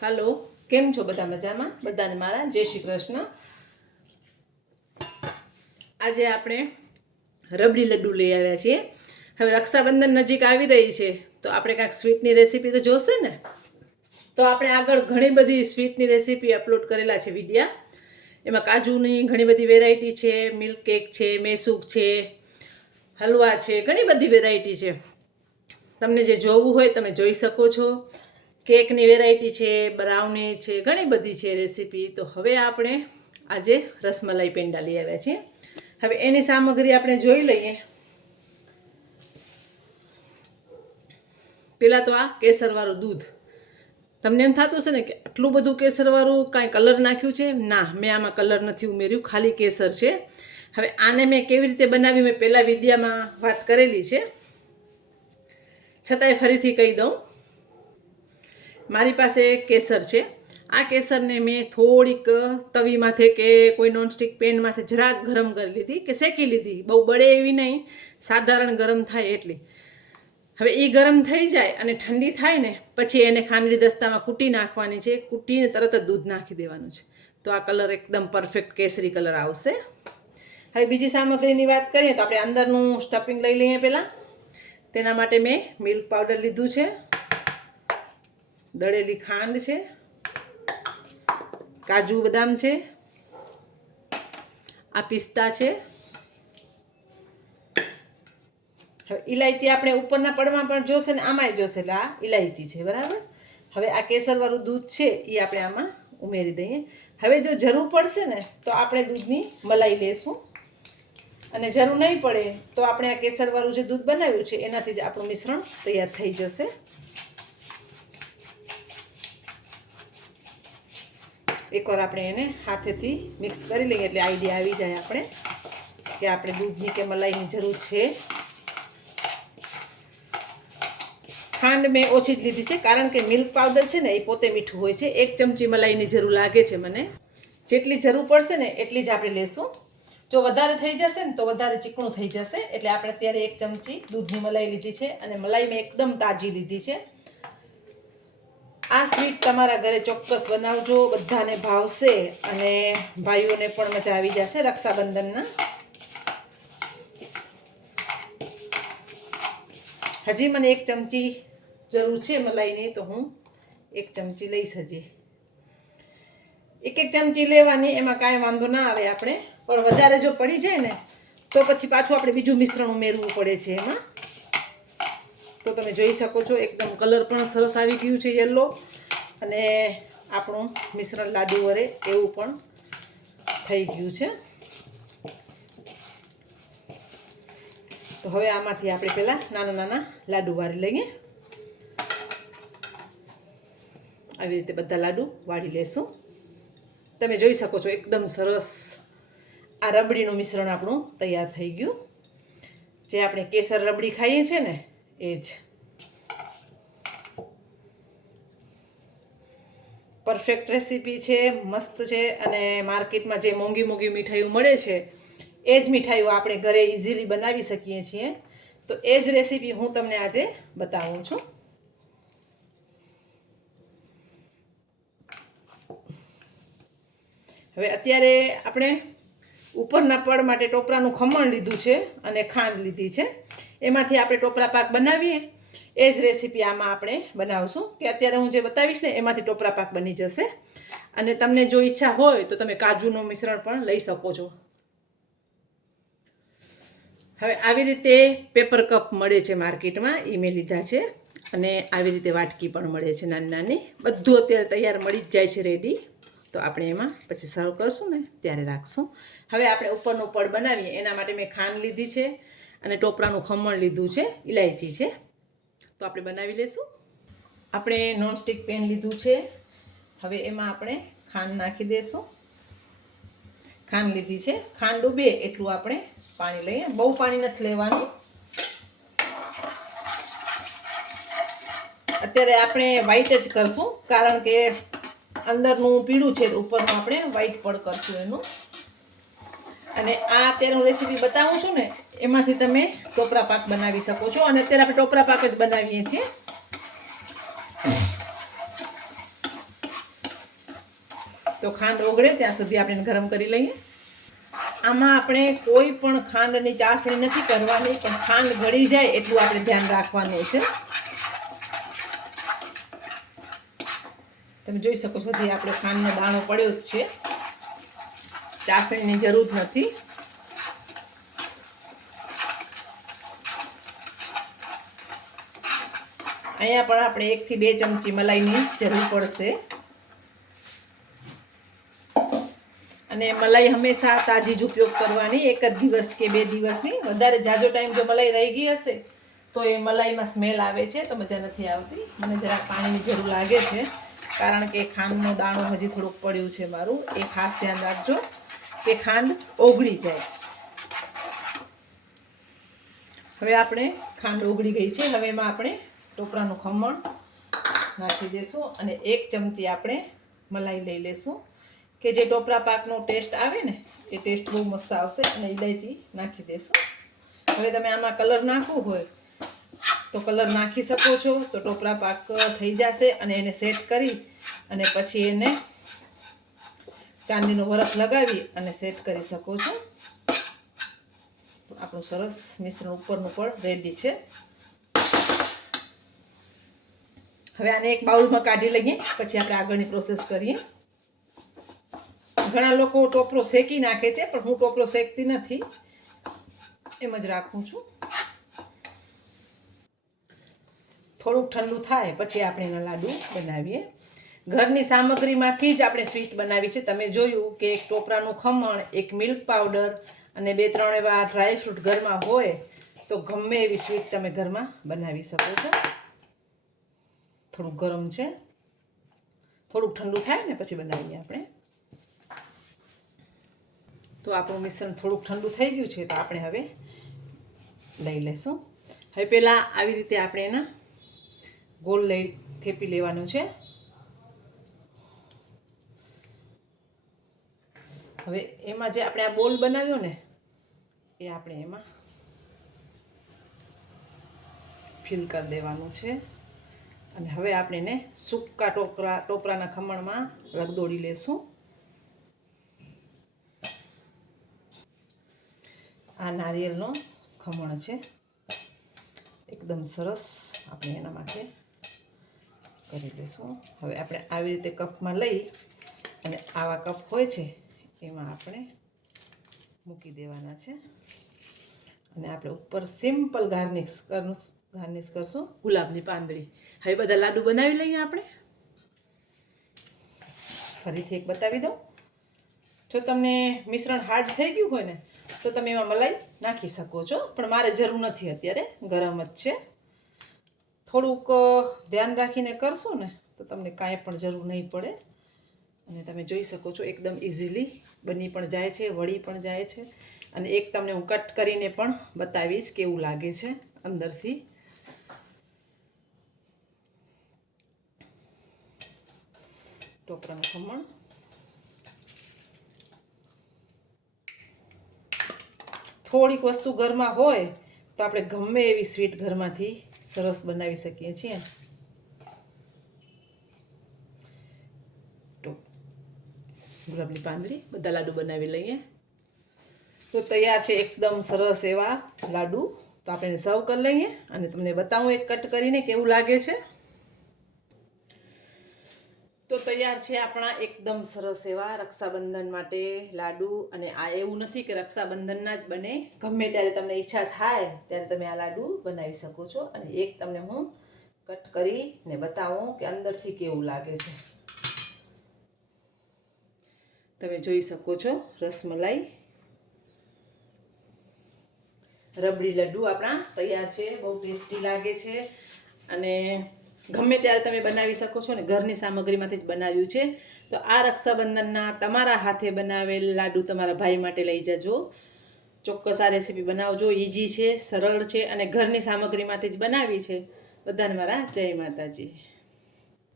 હાલો, કેમ છો બધા? મજામાં? બધાને મારા જય શ્રી કૃષ્ણ. આજે આપણે રબડી લડ્ડુ લઈ આવ્યા છીએ. હવે રક્ષાબંધન નજીક આવી રહી છે તો આપણે કાંઈક સ્વીટની રેસીપી તો જોશે ને. તો આપણે આગળ ઘણી બધી સ્વીટની રેસીપી અપલોડ કરેલા છે વિડીયા. એમાં કાજુની ઘણી બધી વેરાયટી છે, મિલ્ક કેક છે, મેસૂક છે, હલવા છે, ઘણી બધી વેરાયટી છે. તમને જે જોવું હોય તમે જોઈ શકો છો. કેકની વેરાયટી છે, બ્રાઉની છે, ઘણી બધી છે રેસીપી. તો હવે આપણે આજે રસમલાઈ પેંડા લઈ આવ્યા છીએ. હવે એની સામગ્રી આપણે જોઈ લઈએ. પહેલાં તો આ કેસરવાળું દૂધ. તમને એમ થતું છે ને કે આટલું બધું કેસરવાળું કાંઈ કલર નાખ્યું છે? ના, મેં આમાં કલર નથી ઉમેર્યું, ખાલી કેસર છે. હવે આને મેં કેવી રીતે બનાવ્યું મેં પહેલાં વિડીયામાં વાત કરેલી છે, છતાંય ફરીથી કહી દઉં. મારી પાસે કેસર છે. આ કેસરને મેં થોડીક તવીમાંથી કે કોઈ નોનસ્ટિક પેનમાંથી જરાક ગરમ કરી લીધી કે શેકી લીધી, બહુ બળે એવી નહીં, સાધારણ ગરમ થાય એટલી. હવે એ ગરમ થઈ જાય અને ઠંડી થાય ને પછી એને ખાંડલી દસ્તામાં કૂટી નાખવાની છે. કૂટીને તરત જ દૂધ નાખી દેવાનું છે, તો આ કલર એકદમ પરફેક્ટ કેસરી કલર આવશે. હવે બીજી સામગ્રીની વાત કરીએ તો આપણે અંદરનું સ્ટફિંગ લઈ લઈએ. પહેલાં તેના માટે મેં મિલ્ક પાવડર લીધું છે, દળેલી ખાંડ છે, કાજુ બદામ છે, આ પિસ્તા છે. હવે ઇલાયચી આપણે ઉપરના પડમાં પણ જોશે ને આમાંય જોશે, એટલે આ ઇલાયચી છે, બરાબર. હવે આ કેસરવાળું દૂધ છે એ આપણે આમાં ઉમેરી દઈએ. હવે જો જરૂર પડશે ને તો આપણે દૂધની મલાઈ લેશું, અને જરૂર નહીં પડે તો આપણે આ કેસરવાળું જે દૂધ બનાવ્યું છે એનાથી જ આપણું મિશ્રણ તૈયાર થઈ જશે. એકવાર આપણે એને હાથેથી મિક્સ કરી લઈએ એટલે આઈડિયા આવી જાય આપણે કે આપણે દૂધની કે મલાઈની જરૂર છે. ખાંડ મેં ઓછી જ લીધી છે કારણ કે મિલ્ક પાવડર છે ને એ પોતે મીઠું હોય છે. 1 ચમચી મલાઈની જરૂર લાગે છે મને. જેટલી જરૂર પડશે ને એટલી જ આપણે લેશું. જો વધારે થઈ જશે ને તો વધારે ચીકણું થઈ જશે, એટલે આપણે અત્યારે 1 ચમચી દૂધની મલાઈ લીધી છે, અને મલાઈ મેં એકદમ તાજી લીધી છે. આ સ્વીટ તમારા ઘરે ચોક્કસ બનાવજો, બધાને ભાવશે અને ભાઈઓને પણ મજા આવી જશે રક્ષાબંધનના. હજી મને 1 ચમચી જરૂર છે મલાઈની, તો હું 1 ચમચી લઈશ. હજી 1 ચમચી લેવાની, એમાં કાંઈ વાંધો ના આવે આપણે. પણ વધારે જો પડી જાય ને તો પછી પાછું આપણે બીજું મિશ્રણ ઉમેરવું પડે છે એમાં. તો તમે જોઈ શકો છો એકદમ કલર પણ સરસ આવી ગયું છે, યલો, અને આપણું મિશ્રણ લાડુ વરે એવું પણ થઈ ગયું છે. તો હવે આમાંથી આપણે પહેલાં નાના નાના લાડુ વાળી લઈએ. આવી રીતે બધા લાડુ વાળી લેશું. તમે જોઈ શકો છો એકદમ સરસ આ રબડીનું મિશ્રણ આપણું તૈયાર થઈ ગયું. જે આપણે કેસર રબડી ખાઈએ છીએ ને એ જ. પરફેક્ટ રેસીપી છે, મસ્ત છે, અને માર્કેટમાં જે મોંઘી મોંઘી મીઠાઈઓ મળે છે એ જ મીઠાઈઓ આપણે ઘરે ઇઝીલી બનાવી શકીએ છીએ. તો એ જ રેસીપી હું તમને આજે બતાવું છું. હવે અત્યારે આપણે ઉપરના પડ માટે ટોપરાનું ખમણ લીધું છે અને ખાંડ લીધી છે. એમાંથી આપણે ટોપરા પાક બનાવીએ એ જ રેસીપી આમાં આપણે બનાવશું. કે અત્યારે હું જે બતાવીશ ને એમાંથી ટોપરા પાક બની જશે. અને તમને જો ઈચ્છા હોય તો તમે કાજુનું મિશ્રણ પણ લઈ શકો છો. હવે આવી રીતે પેપર કપ મળે છે માર્કેટમાં, એ મેં લીધા છે. અને આવી રીતે વાટકી પણ મળે છે નાની નાની. બધું અત્યારે તૈયાર મળી જ જાય છે રેડી. તો આપણે એમાં પછી સર્વ કરશું ને ત્યારે રાખશું. હવે આપણે ઉપરનું પડ બનાવીએ એના માટે મેં ખાંડ લીધી છે અને ટોપરાનું ખમણ લીધું છે, ઇલાયચી છે. તો આપણે બનાવી લેશું. આપણે નોનસ્ટિક પેન લીધું છે. હવે એમાં આપણે ખાંડ નાખી દઈશું. ખાંડ લીધી છે, ખાંડ ડૂબે એટલું આપણે પાણી લઈએ. બહુ પાણી નથી લેવાનું. અત્યારે આપણે વ્હાઈટ જ કરશું કારણ કે અંદરનું પીળું છે, ઉપરનું આપણે વ્હાઈટ પડ કરશું એનું. અને આ અત્યારે હું રેસીપી બતાવું છું ને એમાંથી તમે ટોપરા પાક બનાવી શકો છો. અને અત્યારે આપણે ટોપરા પાક જ બનાવીએ છીએ. તો ખાંડ ઓગળે ત્યાં સુધી આપણે એને ગરમ કરી લઈએ. આમાં આપણે કોઈ પણ ખાંડની ચાસણી નથી કરવાની, પણ ખાંડ ગળી જાય એટલું આપણે ધ્યાન રાખવાનું છે. તમે જોઈ શકો છો જે આપણે ખાંડનો દાણો પડ્યો જ છે, ચાસણીની જરૂર નથી. અહીંયા પણ આપણે 1 થી 2 ચમચી મલાઈની જરૂર પડશે. અને મલાઈ હંમેશા તાજી જ ઉપયોગ કરવાની, 1 જ દિવસ કે 2 દિવસની. વધારે જાજો ટાઈમ જો મલાઈ રહી ગઈ હશે તો એ મલાઈમાં સ્મેલ આવે છે, તો મજા નથી આવતી. મને જરાક પાણીની જરૂર લાગે છે, કારણ કે ખાંડનો દાણો હજી થોડુંક પડ્યું છે મારું. એ ખાસ ધ્યાન રાખજો કે ખાંડ ઓગળી જાય. હવે આપણે ખાંડ ઓગળી ગઈ છે. હવે એમાં આપણે ટોપરાનું ખમણ નાખી દઈશું અને 1 ચમચી આપણે મલાઈ લઈ લેશું, કે જે ટોપરા પાકનો ટેસ્ટ આવે ને એ ટેસ્ટ બહુ મસ્ત આવશે. અને ઇલાયચી નાખી દઈશું. હવે તમે આમાં કલર નાખવું હોય તો કલર નાખી શકો છો, તો ટોપરા પાક થઈ જશે. અને એને સેટ કરી અને પછી એને ચાંદીનો વરખ લગાવી અને સેટ કરી શકો છો. તો આપણું સરસ મિશ્રણ ઉપરનું પણ રેડી છે. હવે આને એક બાઉલમાં કાઢી લઈએ, પછી આપણે આગળની પ્રોસેસ કરીએ. ઘણા લોકો ટોપરો શેકી નાખે છે, પણ હું ટોપરો શેકતી નથી, એમ જ રાખું છું. થોડુંક ઠંડુ થાય પછી આપણે એના લાડુ બનાવીએ. ઘરની સામગ્રીમાંથી જ આપણે સ્વીટ બનાવી છે. તમે જોયું કે 1 ટોપરાનું ખમણ, 1 મિલ્ક પાવડર અને 2-3 એવા ડ્રાયફ્રૂટ ઘરમાં હોય તો ગમે એવી સ્વીટ તમે ઘરમાં બનાવી શકો છો. થોડુંક ગરમ છે, થોડુંક ઠંડુ થાય ને પછી બનાવીએ આપણે. તો આપણું મિશ્રણ થોડુંક ઠંડુ થઈ ગયું છે, તો આપણે હવે લઈ લેશું. હવે પહેલાં આવી રીતે આપણે એના ગોળ થેપી લેવાનું છે. હવે એમાં જે આપણે આ બોલ બનાવ્યો ને એ આપણે એમાં ફિલ કરી દેવાનું છે. અને હવે આપણે એને સૂકા ટોપરાના ખમણમાં રગદોળી લેશું. આ નારિયેળનો ખમણ છે, એકદમ સરસ. આપણે એના માટે કરી લઈશું. હવે આપણે આવી રીતે કપમાં લઈ અને આવા કપ હોય છે એમાં આપણે મૂકી દેવાના છે. અને આપણે ઉપર સિમ્પલ ગાર્નિશ કરશું ગુલાબની પાંદડી. હવે બધા લાડુ બનાવી લઈએ આપણે. ફરીથી એક બતાવી દઉં. જો તમને મિશ્રણ હાર્ડ થઈ ગયું હોય ને તો તમે એમાં મલાઈ નાખી શકો છો, પણ મારે જરૂર નથી, અત્યારે ગરમ જ છે. થોડુંક ધ્યાન રાખીને કરશો ને તો તમને કાંઈ પણ જરૂર નહીં પડે. અને તમે જોઈ શકો છો એકદમ ઇઝીલી બની પણ જાય છે, વળી પણ જાય છે. અને એક તમને હું કટ કરીને પણ બતાવીશ કેવું લાગે છે અંદરથી. ટોપરાનું ખમણ થોડીક વસ્તુ ઘરમાં હોય તો આપણે ગમે એવી સ્વીટ ઘરમાંથી સરસ બનાવી શકીએ છીએ. ગુલાબની પાંદડી બધા લાડુ બનાવી લઈએ. તો તૈયાર છે એકદમ સરસ એવા લાડુ. તો આપણે સર્વ કરી લઈએ અને તમને બતાવું એક કટ કરીને કેવું લાગે છે. તો તૈયાર છે આપણા એકદમ સરસ એવા રક્ષાબંધન માટે લાડુ. અને આ એવું નથી કે રક્ષાબંધનના જ બને, ગમે ત્યારે તમને ઈચ્છા થાય ત્યારે તમે આ લાડુ બનાવી શકો છો. અને એક તમને હું કટ કરીને બતાવું કે અંદરથી કેવું લાગે છે. તમે જોઈ શકો છો રસમલાઈ રબડી લડ્ડુ આપણા તૈયાર છે. બહુ ટેસ્ટી લાગે છે અને ગમે ત્યારે તમે બનાવી શકો છો ને, ઘરની સામગ્રીમાંથી જ બનાવ્યું છે. તો આ રક્ષાબંધનના તમારા હાથે બનાવેલ લાડુ તમારા ભાઈ માટે લઈ જજો. ચોક્કસ આ રેસીપી બનાવજો. ઇઝી છે, સરળ છે અને ઘરની સામગ્રીમાંથી જ બનાવી છે. બધાને મારા જય માતાજી.